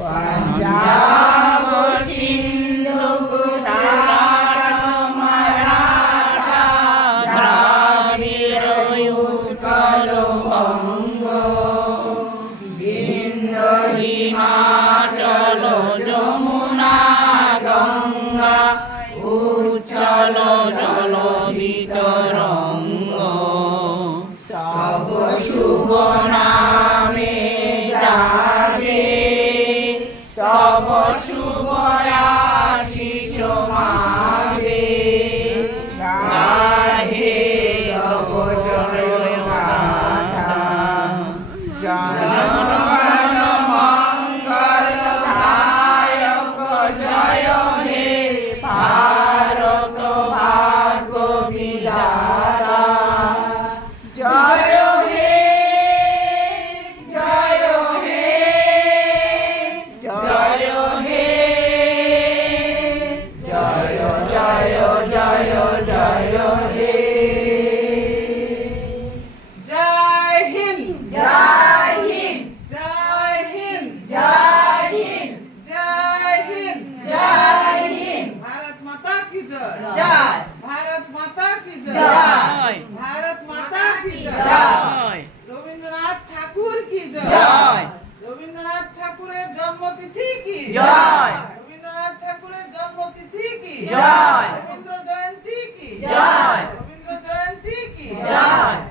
पंजाब सिंधु गुजरात मराठा द्राविड़ उत्कल बंग विंध्य हिमाचल যমুনা গঙ্গা উচ্ছল জল বিতরঙ্গ তব শুভ নামে জাগে তব শুভ আশিস মাগে গাহে তব জয় গাথা জনগণ মঙ্গল দায়ক জয় হে ভারত ভাগ্য বিধাতা জয় হে জয় হে জয় হে জয় জয় জয় জয় হে জয় হিন্দ জয় হিন্দ জয় হিন্দ জয় হিন্দ জয় হিন্দ জয় হিন্দ भारत माता की जय जय भारत माता की जय जय भारत माता की जय रविंद्रनाथ ठाकुर की जय रविंद्रनाथ ठाकुरेर जन्मतिथि की जय रविंद्रनाथ ठाकुरेर जन्मतिथि की जय रविंद्र जयंती की जय रविंद्र जयंती की जय।